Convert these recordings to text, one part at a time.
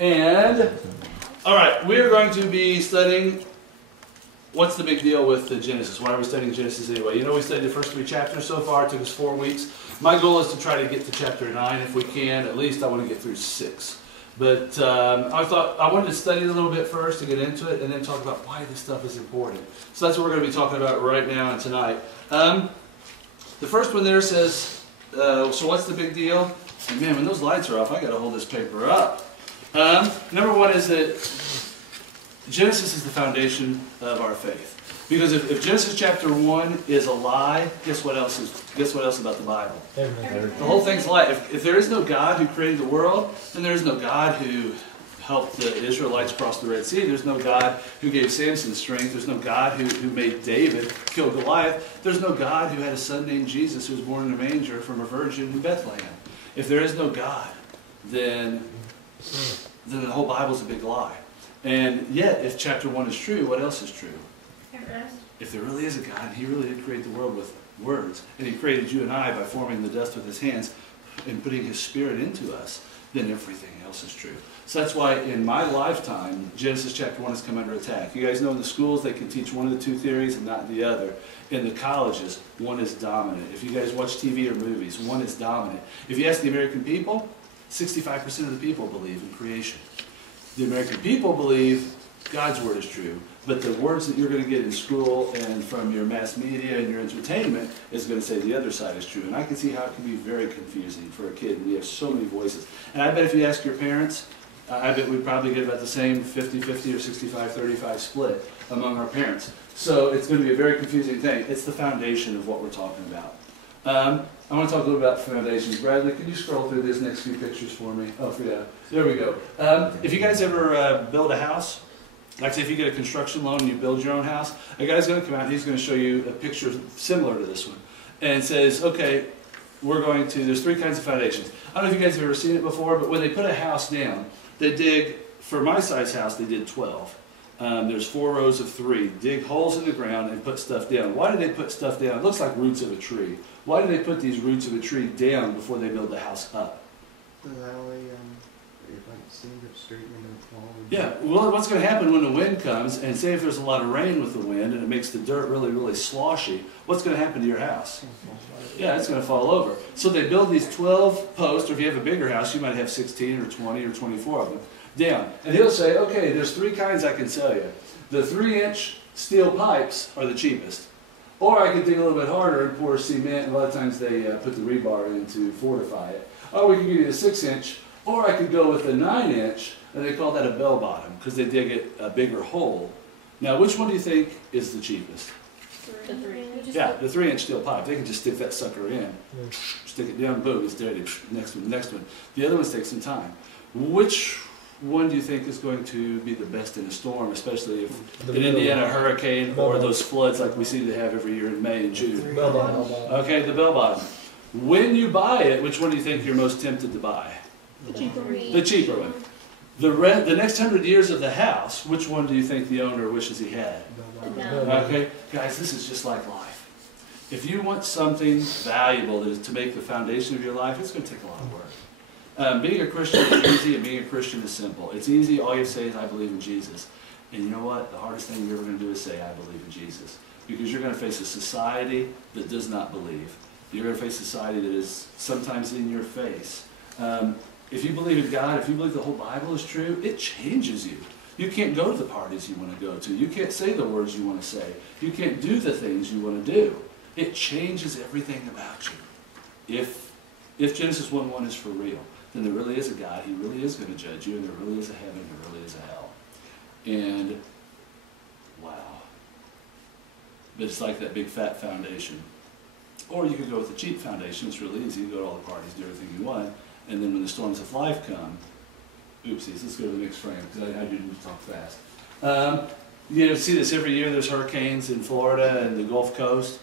And, all right, we are going to be studying what's the big deal with the Genesis. Why are we studying Genesis anyway? You know, we studied the first 3 chapters so far. It took us 4 weeks. My goal is to try to get to chapter 9 if we can. At least I want to get through 6. But I thought I wanted to study a little bit first to get into it and then talk about why this stuff is important. So that's what we're going to be talking about right now and tonight. The first one there says, so what's the big deal? And man, when those lights are off, I got to hold this paper up. Number one is that Genesis is the foundation of our faith. Because if Genesis chapter 1 is a lie, guess what else about the Bible? Everything. The whole thing's a lie. If there is no God who created the world, then there is no God who helped the Israelites cross the Red Sea. There's no God who gave Samson strength. There's no God who made David kill Goliath. There's no God who had a son named Jesus who was born in a manger from a virgin in Bethlehem. If there is no God, then the whole Bible's a big lie. And yet, if chapter 1 is true, what else is true? If there really is a God, and He really did create the world with words, and He created you and I by forming the dust with His hands and putting His Spirit into us, then everything else is true. So that's why in my lifetime, Genesis chapter 1 has come under attack. You guys know in the schools they can teach one of the 2 theories and not the other. In the colleges, one is dominant. If you guys watch TV or movies, one is dominant. If you ask the American people, 65% of the people believe in creation. The American people believe God's Word is true, but the words that you're going to get in school and from your mass media and your entertainment is going to say the other side is true. And I can see how it can be very confusing for a kid. We have so many voices. And I bet if you ask your parents, I bet we probably get about the same 50-50 or 65-35 split among our parents. So it's going to be a very confusing thing. It's the foundation of what we're talking about. I want to talk a little about foundations. Bradley, can you scroll through these next few pictures for me? Oh, yeah. There we go. If you guys ever build a house, like say if you get a construction loan and you build your own house, a guy's going to come out and he's going to show you a picture similar to this one. And says, okay, there's 3 kinds of foundations. I don't know if you guys have ever seen it before, but when they put a house down, they dig, for my size house, they did 12. There's 4 rows of 3. Dig holes in the ground and put stuff down. Why do they put stuff down? It looks like roots of a tree. Why do they put these roots of a tree down before they build the house up? Yeah, well, what's going to happen when the wind comes, and say if there's a lot of rain with the wind and it makes the dirt really, really sloshy, what's going to happen to your house? Yeah, it's going to fall over. So they build these 12 posts, or if you have a bigger house, you might have 16 or 20 or 24 of them, down. And he'll say, okay, there's 3 kinds I can sell you. The 3-inch steel pipes are the cheapest. Or I could dig a little bit harder and pour cement, and a lot of times they put the rebar in to fortify it. Or we could give you the 6-inch, or I could go with the 9-inch, and they call that a bell bottom, because they dig it a bigger hole. Now, which one do you think is the cheapest? The 3. Yeah, the 3-inch steel pipe. They can just stick that sucker in, stick it down, boom, it's dirty. Next one. The other ones take some time. Which one do you think is going to be the best in a storm, especially if an Indiana hurricane or those floods like we seem to have every year in May and June? Bell bottom. Okay, the bell bottom. When you buy it, which one do you think you're most tempted to buy? The cheaper one. The cheaper one. The next 100 years of the house, which one do you think the owner wishes he had? Okay, guys, this is just like life. If you want something valuable to make the foundation of your life, it's going to take a lot of work. Being a Christian is easy, and being a Christian is simple. It's easy. All you say is, I believe in Jesus. And you know what? The hardest thing you're ever going to do is say, I believe in Jesus. Because you're going to face a society that does not believe. You're going to face a society that is sometimes in your face. If you believe in God, if you believe the whole Bible is true, it changes you. You can't go to the parties you want to go to. You can't say the words you want to say. You can't do the things you want to do. It changes everything about you. If Genesis 1:1 is for real, then there really is a God. He really is going to judge you, and there really is a heaven, and there really is a hell. And, wow. But it's like that big fat foundation. Or you could go with the cheap foundation. It's really easy. You go to all the parties, do everything you want. And then when the storms of life come, oopsies, let's go to the next frame, because I didn't talk fast. You see this every year. There's hurricanes in Florida and the Gulf Coast.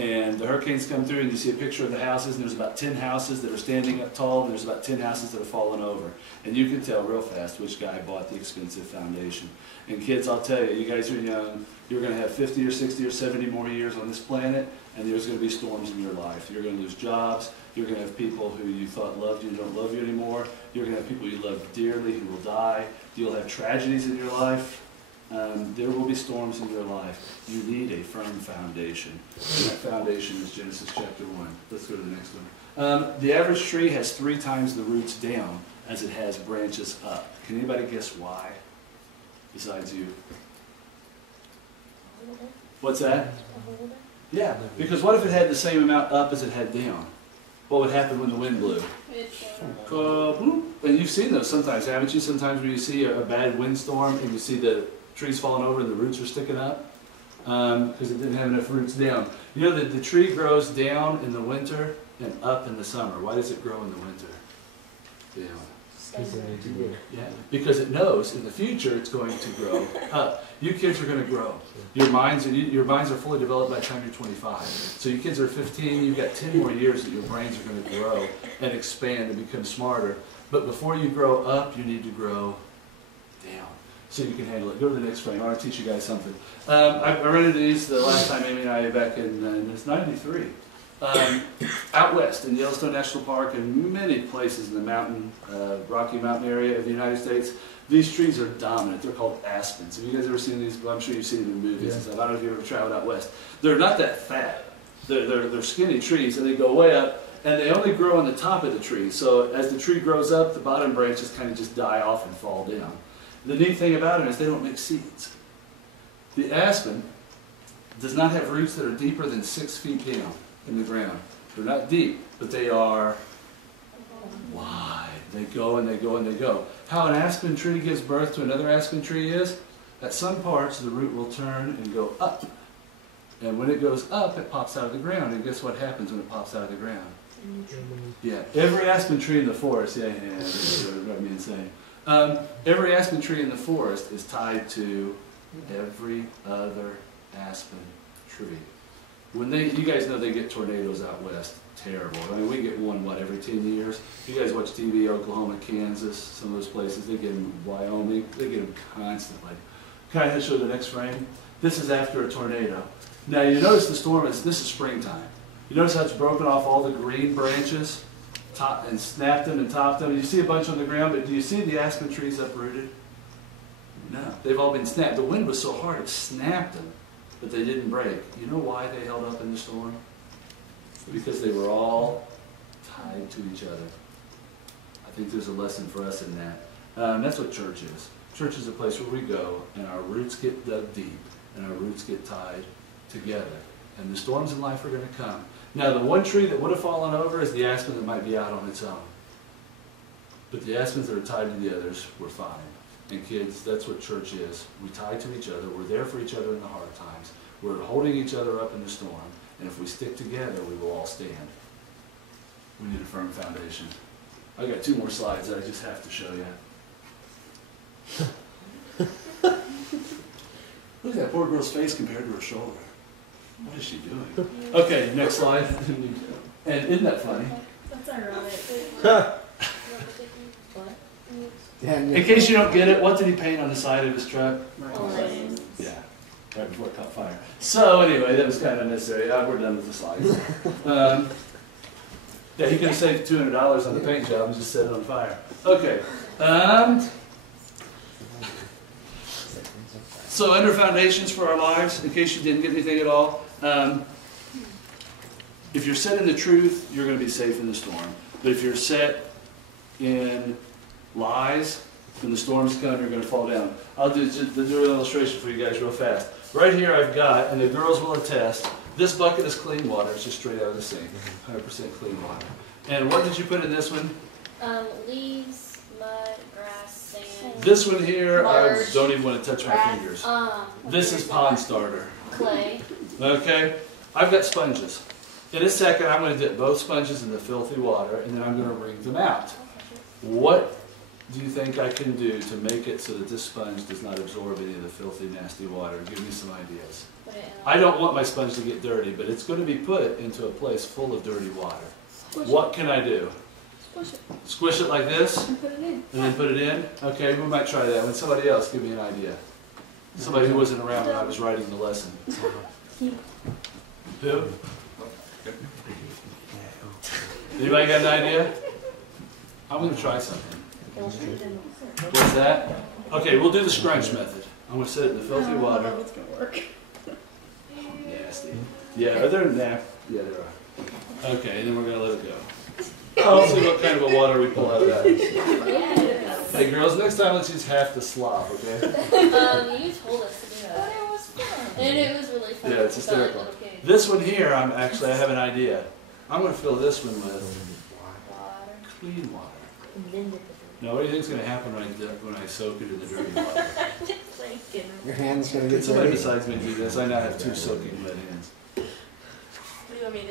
And the hurricanes come through and you see a picture of the houses, and there's about 10 houses that are standing up tall, and there's about 10 houses that are falling over. And you can tell real fast which guy bought the expensive foundation. And kids, I'll tell you, you guys are young, you're going to have 50 or 60 or 70 more years on this planet, and there's going to be storms in your life. You're going to lose jobs, you're going to have people who you thought loved you don't love you anymore, you're going to have people you love dearly who will die, you'll have tragedies in your life. There will be storms in your life. You need a firm foundation. And that foundation is Genesis chapter 1. Let's go to the next one. The average tree has 3 times the roots down as it has branches up. Can anybody guess why? Besides you. What's that? Yeah, because what if it had the same amount up as it had down? What would happen when the wind blew? And you've seen those sometimes, haven't you? Sometimes when you see a bad windstorm and you see the trees falling over and the roots are sticking up because it didn't have enough roots down. You know that the tree grows down in the winter and up in the summer. Why does it grow in the winter? Down. Yeah, because it knows in the future it's going to grow up. You kids are going to grow. Your minds are fully developed by the time you're 25. So you kids are 15, you've got 10 more years that your brains are going to grow and expand and become smarter. But before you grow up, you need to grow down so you can handle it. Go to the next frame. I want to teach you guys something. I ran into these the last time Amy and I back in it's 93. Out west in Yellowstone National Park and many places in the Rocky Mountain area of the United States, these trees are dominant. They're called aspens. Have you guys ever seen these? Well, I'm sure you've seen them in movies and stuff. I don't know if you've ever traveled out west. They're not that fat. They're skinny trees, and they go way up, and they only grow on the top of the tree. So as the tree grows up, the bottom branches kind of just die off and fall down. The neat thing about them is they don't make seeds. The aspen does not have roots that are deeper than 6 feet down in the ground. They're not deep, but they are wide. They go and they go and they go. How an aspen tree gives birth to another aspen tree is, at some parts the root will turn and go up. And when it goes up, it pops out of the ground. And guess what happens when it pops out of the ground? Yeah, every aspen tree in the forest, that's what I mean saying. Every aspen tree in the forest is tied to every other aspen tree. When you guys know they get tornadoes out west, terrible. I mean, we get one, every 10 years? You guys watch TV, Oklahoma, Kansas, some of those places, they get them in Wyoming, they get them constantly. Can I show the next frame? This is after a tornado. Now you notice the storm this is springtime. You notice how it's broken off all the green branches and snapped them and topped them. You see a bunch on the ground, but do you see the aspen trees uprooted? No, they've all been snapped. The wind was so hard it snapped them, but they didn't break. You know why they held up in the storm? Because they were all tied to each other. I think there's a lesson for us in that. That's what church is. Church is a place where we go and our roots get dug deep and our roots get tied together. And the storms in life are going to come. Now, the one tree that would have fallen over is the aspen that might be out on its own. But the aspens that are tied to the others were fine. And kids, that's what church is. We tie to each other. We're there for each other in the hard times. We're holding each other up in the storm. And if we stick together, we will all stand. We need a firm foundation. I've got 2 more slides that I just have to show you. Look at that poor girl's face compared to her shoulder. What is she doing? Okay, next slide. And isn't that funny? That's ironic. In case you don't get it, what did he paint on the side of his truck? Yeah, right before it caught fire. So anyway, that was kind of unnecessary. We're done with the slides. Yeah, he could have saved $200 on the paint job and just set it on fire. Okay. So under foundations for our lives, in case you didn't get anything at all, if you're set in the truth, you're going to be safe in the storm. But if you're set in lies, when the storms come, you're going to fall down. I'll do an illustration for you guys real fast. Right here I've got, and the girls will attest, this bucket is clean water. It's just straight out of the sink. 100% clean water. And what did you put in this one? Leaves, mud, grass, sand. This one here, Marsh, I don't even want to touch my fingers. This is pond starter. Clay. Okay? I've got sponges. In a second, I'm going to dip both sponges in the filthy water, and then I'm going to wring them out. What do you think I can do to make it so that this sponge does not absorb any of the filthy, nasty water? Give me some ideas. Put it in I don't want my sponge to get dirty, but it's going to be put into a place full of dirty water. What can I do? Squish it Squish it like this and put it in. and then put it in? Okay, we might try that. When somebody else, give me an idea. Somebody who wasn't around when I was writing the lesson. Who? Anybody got an idea? I'm going to try something. What's that? Okay, we'll do the scrunch method. I'm going to set it in the filthy I don't know water. how it's gonna work. Nasty. Yeah, are there nap? Yeah, there are. Okay, then we're going to let it go. Oh. Let's see what kind of a water we pull out of that. Yes. Hey girls, next time let's use half the slop, okay? You told us to do that. But it was fun. And it was really fun. Yeah, it's We felt like hysterical. little kids. This one here, I have an idea. I'm going to fill this one with Water. clean water. Now, what do you think's going to happen when I soak it in the dirty water? Your hand's gonna Can get somebody dirty. besides me do this? I now have 2 soaking wet hands. What do you want me to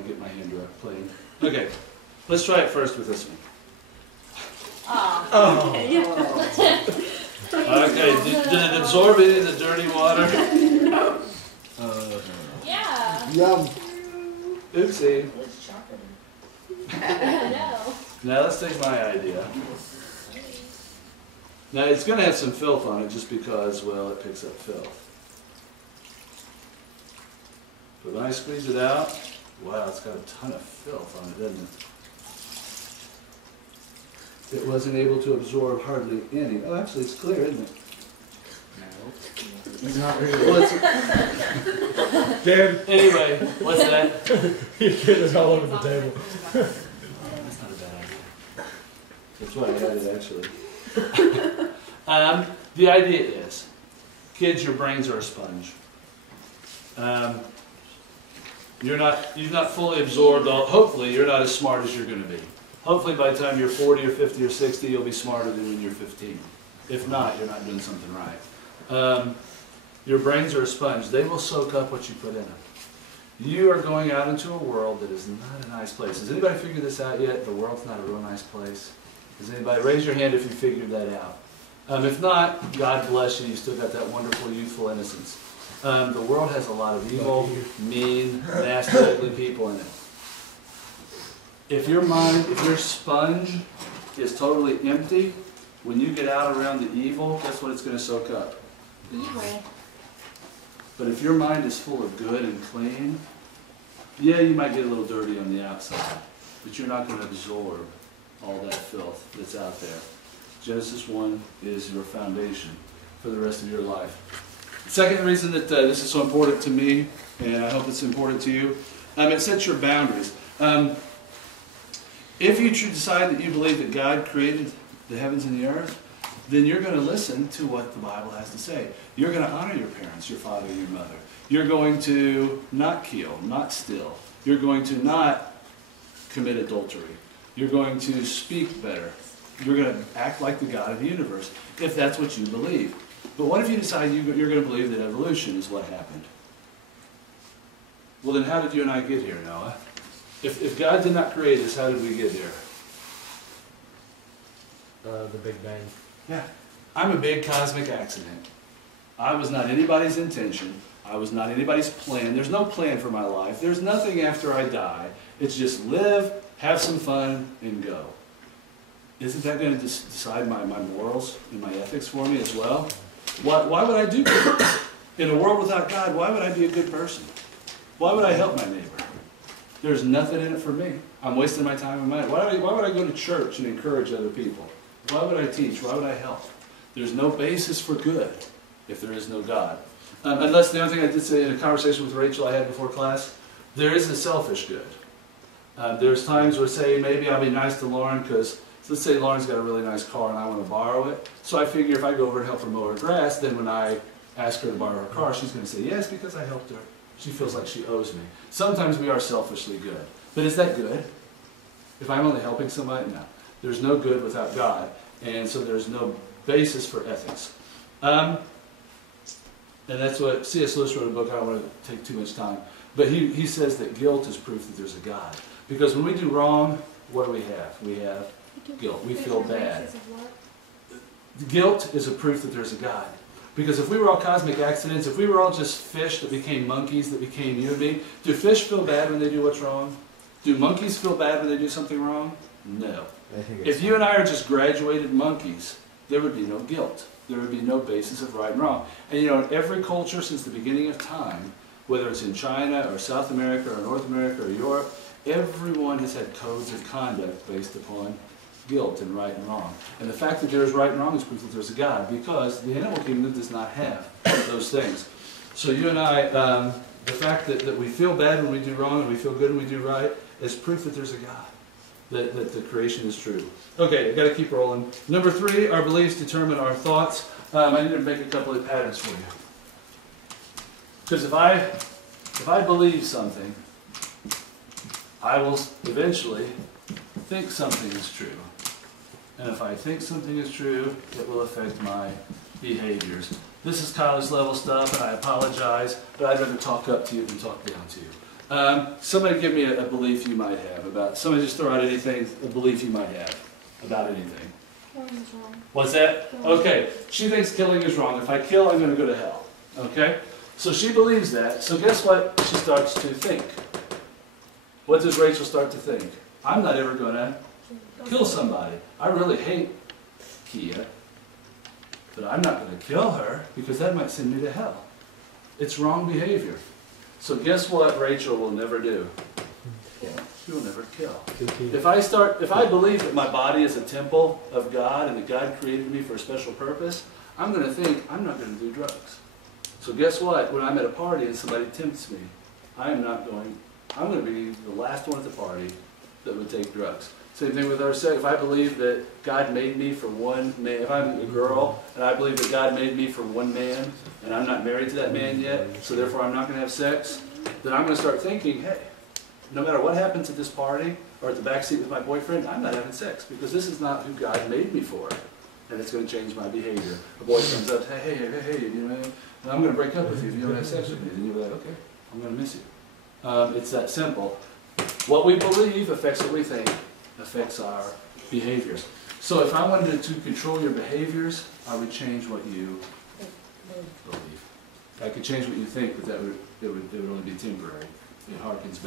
do? Get my hand dry, plain. Okay, let's try it first with this one. Oh. Okay, did it absorb any of the dirty water? Yeah. Yum. Oopsie. No. Now let's take my idea. Now it's going to have some filth on it just because, well, it picks up filth. But when I squeeze it out, wow, it's got a ton of filth on it, doesn't it? It wasn't able to absorb hardly any. Oh, actually, it's clear, isn't it? It's not really. Well, it's, Dad, anyway, what's that? you get it all over the table. That's not a bad idea. That's what I added, actually. The idea is, kids, your brains are a sponge. You've not fully absorbed all, hopefully you're not as smart as you're going to be. Hopefully by the time you're 40 or 50 or 60, you'll be smarter than when you're 15. If not, you're not doing something right. Your brains are a sponge. They will soak up what you put in them. You are going out into a world that is not a nice place. Has anybody figured this out yet? The world's not a real nice place. Has anybody, raise your hand if you figured that out. If not, God bless you, you still got that wonderful youthful innocence. The world has a lot of evil, mean, nasty, ugly people in it. If your mind, if your sponge is totally empty, when you get out around the evil, guess what it's going to soak up? Evil. But if your mind is full of good and clean, yeah, you might get a little dirty on the outside, but you're not going to absorb all that filth that's out there. Genesis 1 is your foundation for the rest of your life. Second reason that this is so important to me, and I hope it's important to you, it sets your boundaries. If you decide that you believe that God created the heavens and the earth, then you're going to listen to what the Bible has to say. You're going to honor your parents, your father, your mother. You're going to not kill, not steal. You're going to not commit adultery. You're going to speak better. You're going to act like the God of the universe, if that's what you believe. But what if you decide you're going to believe that evolution is what happened? Well, then how did you and I get here, Noah? If God did not create us, how did we get here? The Big Bang. Yeah. I'm a big cosmic accident. I was not anybody's intention. I was not anybody's plan. There's no plan for my life. There's nothing after I die. It's just live, have some fun, and go. Isn't that going to decide my morals and my ethics for me as well? Why would I do good? In a world without God, why would I be a good person? Why would I help my neighbor? There's nothing in it for me. I'm wasting my time and money. Why would I go to church and encourage other people? Why would I teach? Why would I help? There's no basis for good if there is no God. Unless the only thing I did say in a conversation with Rachel I had before class, there is a selfish good. There's times where, say, maybe I'll be nice to Lauren because, let's say Lauren's got a really nice car and I want to borrow it. So I figure if I go over and help her mow her grass, then when I ask her to borrow her car, she's going to say yes because I helped her. She feels like she owes me. Sometimes we are selfishly good. But is that good? If I'm only helping somebody? No. There's no good without God. And so there's no basis for ethics. And that's what C.S. Lewis wrote a book. I don't want to take too much time. But he says that guilt is proof that there's a God. Because when we do wrong, what do? We have Guilt. We feel bad. Guilt is a proof that there's a God. Because if we were all cosmic accidents, if we were all just fish that became monkeys, that became you and me, do fish feel bad when they do what's wrong? Do monkeys feel bad when they do something wrong? No. If you and I are just graduated monkeys, there would be no guilt. There would be no basis of right and wrong. And you know, in every culture since the beginning of time, whether it's in China or South America or North America or Europe, everyone has had codes of conduct based upon guilt and right and wrong. And the fact that there is right and wrong is proof that there's a God, because the animal kingdom does not have those things. So you and I, the fact that we feel bad when we do wrong and we feel good when we do right is proof that there's a God, that the creation is true. Okay, I've got to keep rolling. Number 3, our beliefs determine our thoughts. I need to make a couple of patterns for you. Because if I believe something, I will eventually think something is true. And if I think something is true, it will affect my behaviors. This is college level stuff, and I apologize, but I'd rather talk up to you than talk down to you. Somebody give me a belief you might have about, somebody just throw out anything, a belief you might have about anything. Killing is wrong. What's that? Okay, she thinks killing is wrong. If I kill, I'm going to go to hell. Okay? So she believes that. So guess what she starts to think? What does Rachel start to think? I'm not ever going to kill somebody. I really hate Kia, but I'm not going to kill her because that might send me to hell. It's wrong behavior. So guess what Rachel will never do? She will never kill. If I believe that my body is a temple of God and that God created me for a special purpose, I'm going to think I'm not going to do drugs. So guess what? When I'm at a party and somebody tempts me, I'm going to be the last one at the party that would take drugs. Same thing with our sex. If I believe that God made me for one man, if I'm a girl and I believe that God made me for one man and I'm not married to that man yet, so therefore I'm not going to have sex, then I'm going to start thinking, hey, no matter what happens at this party or at the backseat with my boyfriend, I'm not having sex because this is not who God made me for. And it's going to change my behavior. A boy comes up, hey, you know, I'm going to break up with you if you don't have sex with me. And you're like, okay, I'm going to miss you. It's that simple. What we believe affects what we think, affects our behaviors. So if I wanted to control your behaviors, I would change what you believe. I could change what you think, but it would only be temporary. It harkens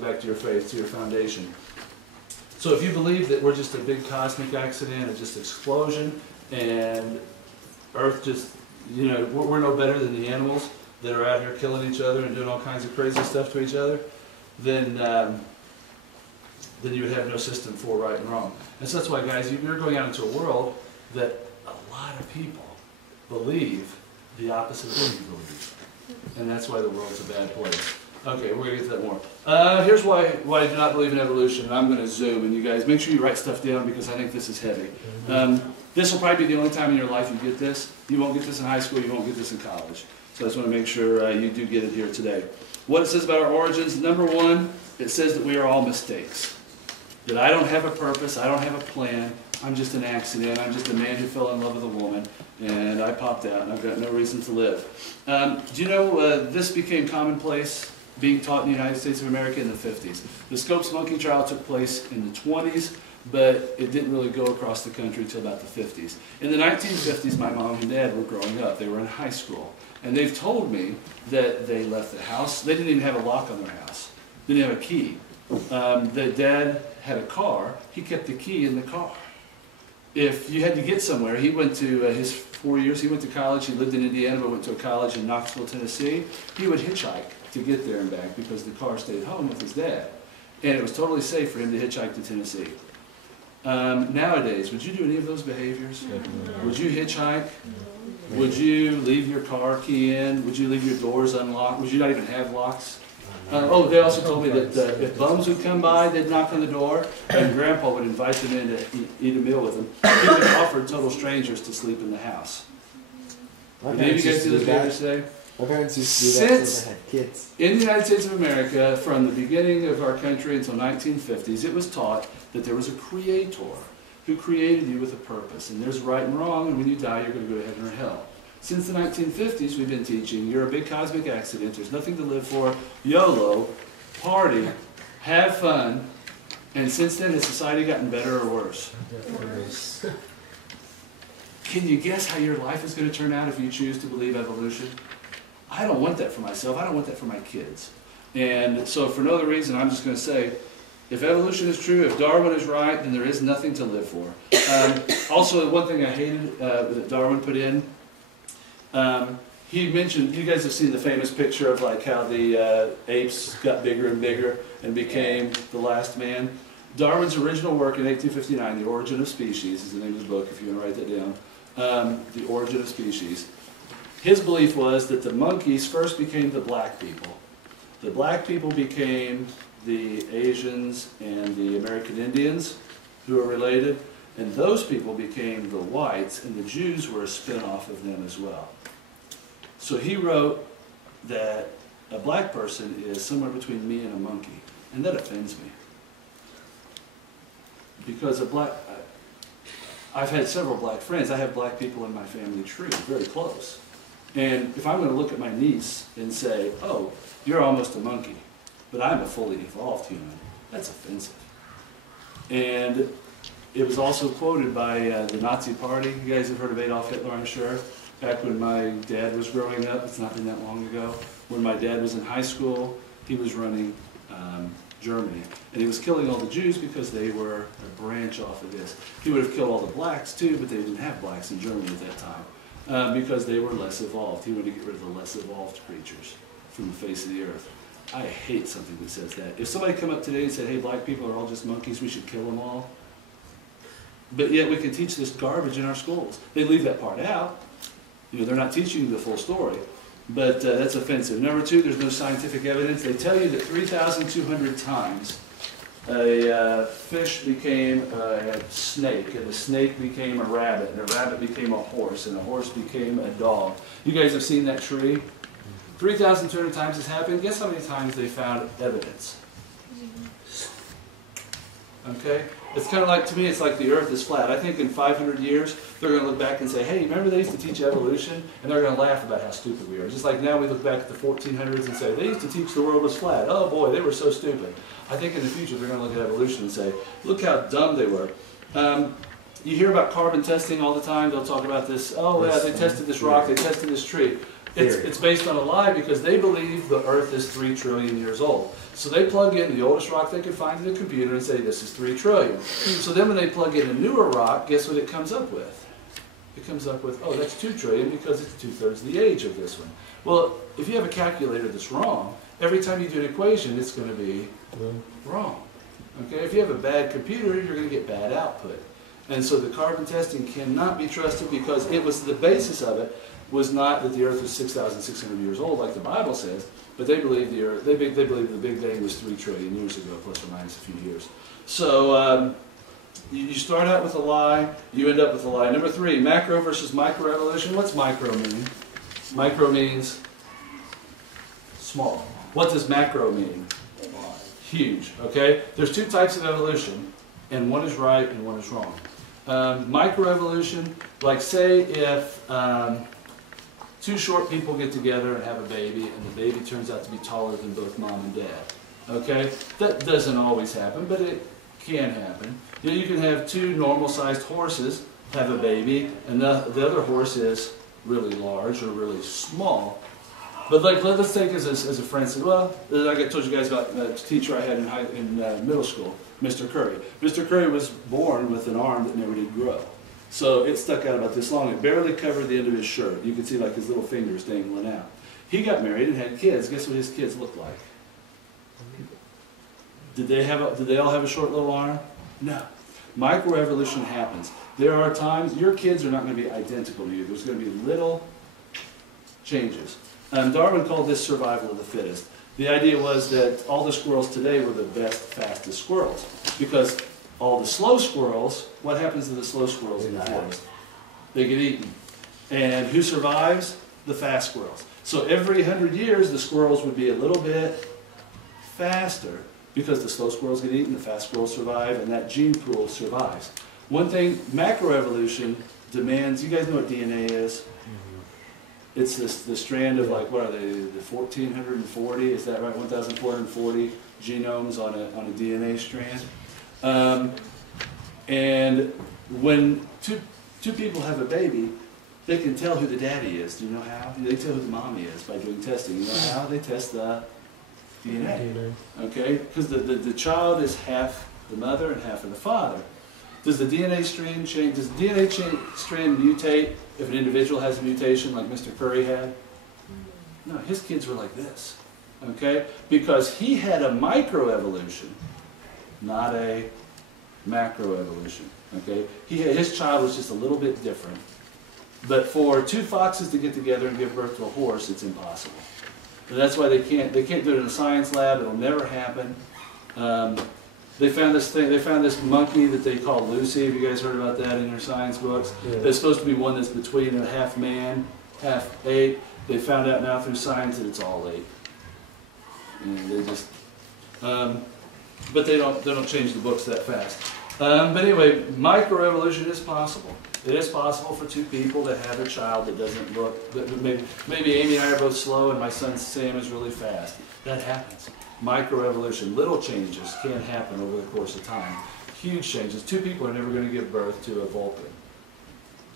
back to your faith, to your foundation. So if you believe that we're just a big cosmic accident, just explosion, and Earth just, you know, we're no better than the animals that are out here killing each other and doing all kinds of crazy stuff to each other, then you would have no system for right and wrong. And so that's why, guys, you're going out into a world that a lot of people believe the opposite thing you believe. And that's why the world's a bad place. Okay, we're going to get to that more. Here's why I do not believe in evolution. And I'm going to zoom, and you guys, make sure you write stuff down because I think this is heavy. This will probably be the only time in your life you get this. You won't get this in high school, you won't get this in college. So I just want to make sure you do get it here today. What it says about our origins, number 1, it says that we are all mistakes. That I don't have a purpose, I don't have a plan, I'm just an accident, I'm just a man who fell in love with a woman, and I popped out and I've got no reason to live. Do you know this became commonplace being taught in the United States of America in the 50s. The Scopes monkey trial took place in the 20s, but it didn't really go across the country until about the 50s. In the 1950s, my mom and dad were growing up. They were in high school. And they've told me that they left the house. They didn't even have a lock on their house. They didn't have a key. The dad had a car. He kept the key in the car. If you had to get somewhere, he went to his 4 years, he went to college. He lived in Indiana, but went to a college in Knoxville, Tennessee. He would hitchhike to get there and back because the car stayed home with his dad. And it was totally safe for him to hitchhike to Tennessee. Nowadays, would you do any of those behaviors? Would you hitchhike? Would you leave your car key in? Would you leave your doors unlocked? Would you not even have locks? They also told me that if bums would come by, they'd knock on the door, and Grandpa would invite them in to eat a meal with them. He would offer total strangers to sleep in the house. Did any of you guys do those behaviors today? My parents used to do that since I had kids. In the United States of America, from the beginning of our country until 1950s, it was taught that there was a creator who created you with a purpose. And there's right and wrong, and when you die, you're going to go to heaven or hell. Since the 1950s, we've been teaching, you're a big cosmic accident, there's nothing to live for, YOLO, party, have fun, And since then, has society gotten better or worse? Worse. Can you guess how your life is going to turn out if you choose to believe evolution? I don't want that for myself. I don't want that for my kids. And so for no other reason, I'm just going to say, if evolution is true, if Darwin is right, then there is nothing to live for. Also, one thing I hated that Darwin put in, he mentioned, you guys have seen the famous picture of like how the apes got bigger and bigger and became the last man. Darwin's original work in 1859, The Origin of Species, is the name of his book, if you want to write that down. The Origin of Species. His belief was that the monkeys first became the black people. The black people became the Asians and the American Indians, who are related, and those people became the whites, and the Jews were a spin-off of them as well. So he wrote that a black person is somewhere between me and a monkey, and that offends me. Because I've had several black friends. I have black people in my family tree, very close. And if I'm going to look at my niece and say, oh, you're almost a monkey, but I'm a fully evolved human, that's offensive. And it was also quoted by the Nazi Party. You guys have heard of Adolf Hitler, I'm sure. Back when my dad was growing up, it's not been that long ago, when my dad was in high school, he was running Germany. And he was killing all the Jews because they were a branch off of this. He would have killed all the blacks too, but they didn't have blacks in Germany at that time because they were less evolved. He wanted to get rid of the less evolved creatures from the face of the earth. I hate something that says that. If somebody come up today and said, hey, black people are all just monkeys, we should kill them all. But yet we can teach this garbage in our schools. They leave that part out. You know, they're not teaching you the full story. But that's offensive. Number two, there's no scientific evidence. They tell you that 3,200 times a fish became a snake, and a snake became a rabbit, and a rabbit became a horse, and a horse became a dog. You guys have seen that tree? 3,200 times has happened. Guess how many times they found evidence? Okay? It's kind of like, to me, it's like the earth is flat. I think in 500 years, they're going to look back and say, hey, remember they used to teach evolution? And they're going to laugh about how stupid we are. Just like now we look back at the 1400s and say, they used to teach the world was flat. Oh boy, they were so stupid. I think in the future, they're going to look at evolution and say, look how dumb they were. You hear about carbon testing all the time. They'll talk about this, oh yeah, they tested this rock, they tested this tree. It's based on a lie because they believe the earth is 3 trillion years old. So they plug in the oldest rock they can find in the computer and say this is 3 trillion. So then when they plug in a newer rock, guess what it comes up with? It comes up with, oh, that's 2 trillion because it's 2/3 the age of this one. Well, if you have a calculator that's wrong, every time you do an equation, it's going to be wrong. Okay? If you have a bad computer, you're going to get bad output. And so the carbon testing cannot be trusted because it was the basis of it was not that the earth was 6,600 years old like the Bible says, but they believe the earth, they believe the Big Bang was 3 trillion years ago, plus or minus a few years. So you start out with a lie, you end up with a lie. Number 3, macro versus microevolution. What's micro mean? Micro means small. What does macro mean? Huge, okay? There's 2 types of evolution, and one is right and one is wrong. Microevolution, like say if 2 short people get together and have a baby, and the baby turns out to be taller than both mom and dad. Okay? That doesn't always happen, but it can happen. You know, you can have 2 normal-sized horses have a baby, and the other horse is really large or really small. But like, let's take as a friend, well, like I told you guys about the teacher I had in middle school, Mr. Curry. Mr. Curry was born with an arm that never did grow. So it stuck out about this long. It barely covered the end of his shirt. You could see like his little fingers dangling out. He got married and had kids. Guess what his kids looked like? Did they all have a short little arm? No. Microevolution happens. There are times your kids are not going to be identical to you. There's going to be little changes. Darwin called this survival of the fittest. The idea was that all the squirrels today were the best, fastest squirrels. Because all the slow squirrels, what happens to the slow squirrels in the forest? They get eaten. And who survives? The fast squirrels. So every 100 years, the squirrels would be a little bit faster because the slow squirrels get eaten, the fast squirrels survive, and that gene pool survives. One thing, macroevolution demands, you guys know what DNA is? It's the strand of like, what are they, the 1,440, is that right, 1,440 genomes on a DNA strand? And when two people have a baby, they can tell who the daddy is. Do you know how? They tell who the mommy is by doing testing. You know how? They test the DNA. Okay? Because the child is half the mother and half of the father. Does the DNA strand change? Does the DNA strand mutate if an individual has a mutation like Mr. Curry had? No, his kids were like this. Okay? Because he had a microevolution, not a macroevolution. Okay? His child was just a little bit different. But for two foxes to get together and give birth to a horse, it's impossible. And that's why they can't do it in a science lab. It'll never happen. They found this monkey that they call Lucy. Have you guys heard about that in your science books? Yeah. It's supposed to be one that's between a half man, half ape. They found out now through science that it's all ape. And they just, but they don't change the books that fast. But anyway, microevolution is possible. It is possible for two people to have a child that doesn't look. Maybe Amy and I are both slow, and my son Sam is really fast. That happens. Microevolution, little changes can happen over the course of time. Huge changes. Two people are never going to give birth to a Vulcan.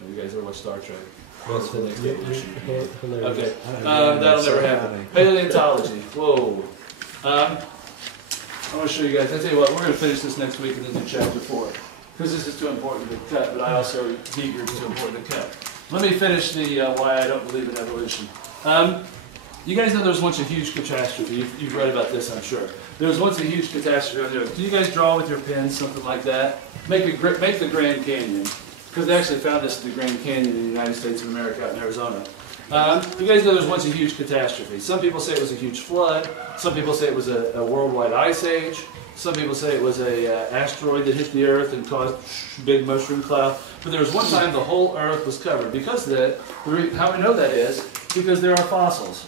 Have you guys ever watched Star Trek? What's the next evolution? Okay, that'll never happen. Paleontology. Whoa. I want to show you guys. I tell you what, we're going to finish this next week and then do chapter 4. Because this is too important to cut, but I also think it's too important to cut. Let me finish the why I don't believe in evolution. You guys know there was once a huge catastrophe. You've read about this, I'm sure. There was once a huge catastrophe on the Earth. Can you guys draw with your pens something like that? Make the Grand Canyon. Because they actually found this in the Grand Canyon in the United States of America out in Arizona. You guys know there was once a huge catastrophe. Some people say it was a huge flood. Some people say it was a worldwide ice age. Some people say it was an asteroid that hit the Earth and caused a big mushroom cloud. But there was one time the whole Earth was covered. Because of that, how we know that is because there are fossils.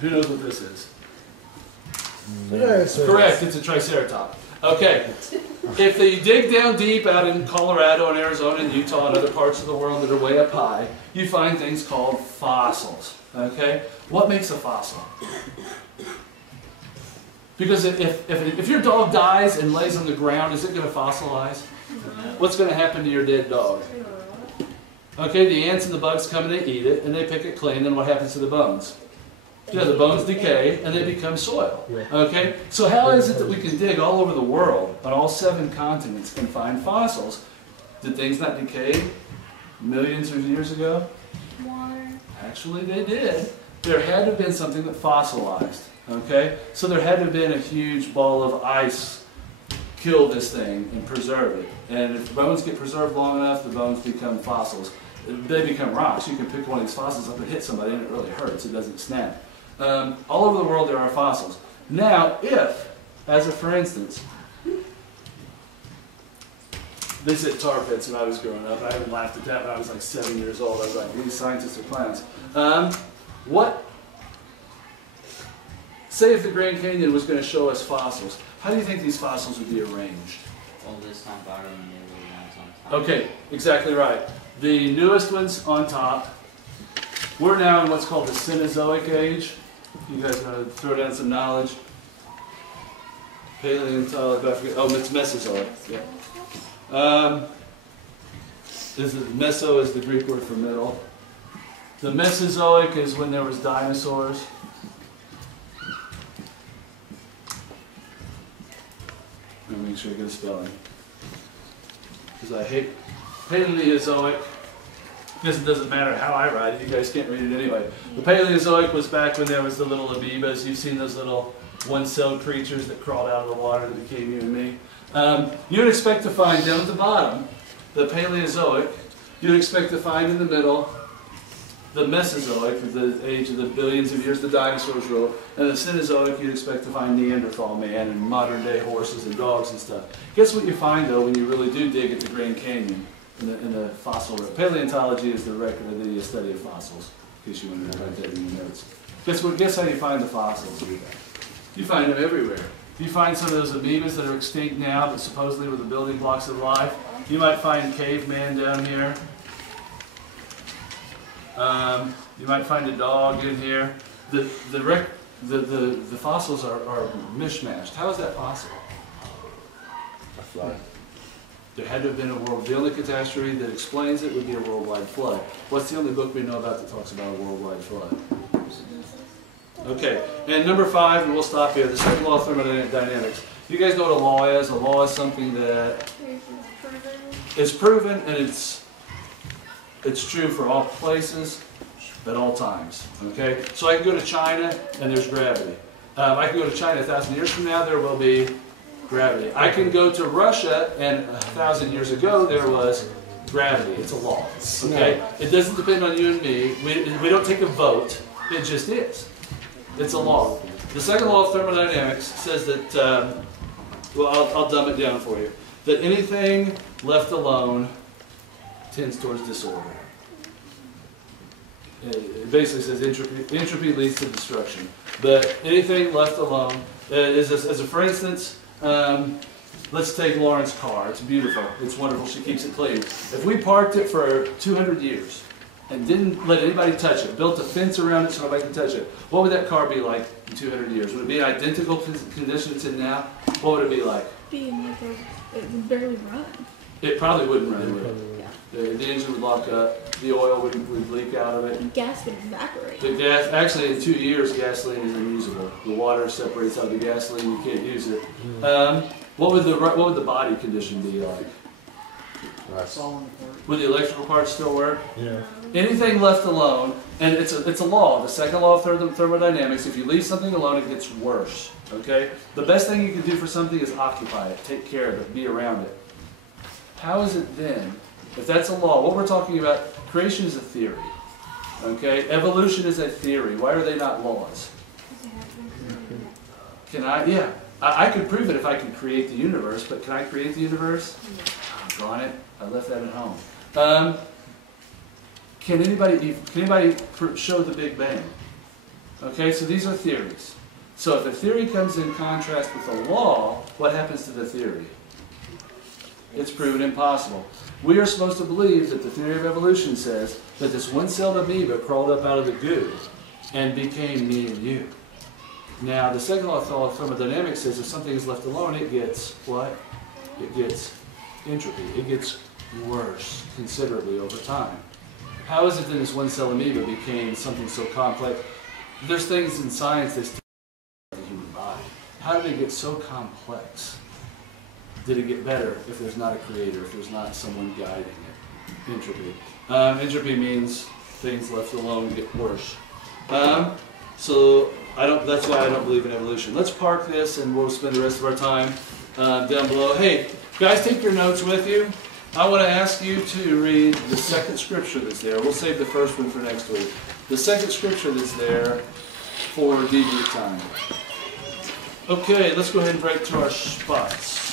Who knows what this is? Yes, Correct, it's a triceratops. Okay, if you dig down deep out in Colorado and Arizona and Utah and other parts of the world that are way up high, you find things called fossils. Okay, what makes a fossil? Because if your dog dies and lays on the ground, is it going to fossilize? What's going to happen to your dead dog? Okay, the ants and the bugs come and they eat it and they pick it clean, and what happens to the bones? Yeah, the bones decay and they become soil. Okay? So how is it that we can dig all over the world, on all 7 continents, and find fossils? Did things not decay millions of years ago? Water. Actually, they did. There had to have been something that fossilized. Okay? So there had to have been a huge ball of ice kill this thing and preserve it. And if the bones get preserved long enough, the bones become fossils. They become rocks. You can pick one of these fossils up and hit somebody and it really hurts. It doesn't snap. All over the world there are fossils. Now, if, for instance, they said tar pits when I was growing up. I even laughed at that when I was like 7 years old. I was like, these scientists are clowns. Say if the Grand Canyon was going to show us fossils, how do you think these fossils would be arranged? Oldest on bottom and the other ones on top. Okay, exactly right. The newest one's on top. We're now in what's called the Cenozoic age. You guys want to throw down some knowledge? Paleontology, I forget. Oh, it's Mesozoic. Yeah. Meso is the Greek word for middle. The Mesozoic is when there was dinosaurs. Let me make sure I get a spelling. Because I hate Paleozoic. Because it doesn't matter how I write it, you guys can't read it anyway. The Paleozoic was back when there was the little amoebas. You've seen those little one-celled creatures that crawled out of the water that became you and me. You'd expect to find down at the bottom the Paleozoic. You'd expect to find in the middle the Mesozoic, the age of the billions of years the dinosaurs ruled. And the Cenozoic, you'd expect to find Neanderthal man and modern-day horses and dogs and stuff. Guess what you find, though, when you really do dig at the Grand Canyon? In the fossil record. Paleontology is the record of the study of fossils, in case you want to write that in your notes. Guess how you find the fossils? You find them everywhere. You find some of those amoebas that are extinct now, but supposedly were the building blocks of life. You might find caveman down here. You might find a dog in here. the fossils are mishmashed. How is that possible? A flood. There had to have been a world. The only catastrophe that explains it would be a worldwide flood. What's the only book we know about that talks about a worldwide flood? Okay, and number 5, and we'll stop here. The second law of thermodynamics. You guys know what a law is? A law is something that is proven, and it's true for all places at all times. Okay, so I can go to China and there's gravity. I can go to China 1,000 years from now, there will be gravity. I can go to Russia and 1,000 years ago there was gravity. It's a law. Okay, it doesn't depend on you and me. We don't take a vote. It just is. It's a law. The second law of thermodynamics says that, well, I'll dumb it down for you, that anything left alone tends towards disorder. It basically says entropy leads to destruction. But anything left alone, as a for instance, let's take Lauren's car. It's beautiful. It's wonderful. She keeps it clean. If we parked it for 200 years and didn't let anybody touch it, built a fence around it so nobody can touch it, what would that car be like in 200 years? Would it be an identical condition it's in now? What would it be like? Being like it would barely run. It probably wouldn't run, would it? The engine would lock up, the oil would leak out of it. Gas would evaporate. The gas, actually in 2 years, gasoline is unusable. The water separates out of the gasoline, you can't use it. What would the body condition be like? Would the electrical parts still work? Yeah. Anything left alone, and it's a law, the second law of thermodynamics, if you leave something alone, it gets worse. Okay? The best thing you can do for something is occupy it, take care of it, be around it. How is it then, if that's a law, what we're talking about, creation is a theory. Okay? Evolution is a theory. Why are they not laws? Can I? Yeah. I could prove it if I could create the universe, but can I create the universe? I'm gone it. I left that at home. Can anybody show the Big Bang? Okay, so these are theories. So if a theory comes in contrast with a law, what happens to the theory? It's proven impossible. We are supposed to believe that the theory of evolution says that this one-celled amoeba crawled up out of the goo and became me and you. Now, the second law of thermodynamics says if something is left alone, it gets what? It gets entropy. It gets worse considerably over time. How is it that this one-cell amoeba became something so complex? There's things in science that study the human body. How did it get so complex? Did it get better if there's not a creator, if there's not someone guiding it? Entropy. Entropy means things left alone get worse. So that's why I don't believe in evolution. Let's park this and we'll spend the rest of our time down below. Hey, guys, take your notes with you. I want to ask you to read the second scripture that's there. We'll save the first one for next week. The second scripture that's there for debrief time. Okay, let's go ahead and break to our spots.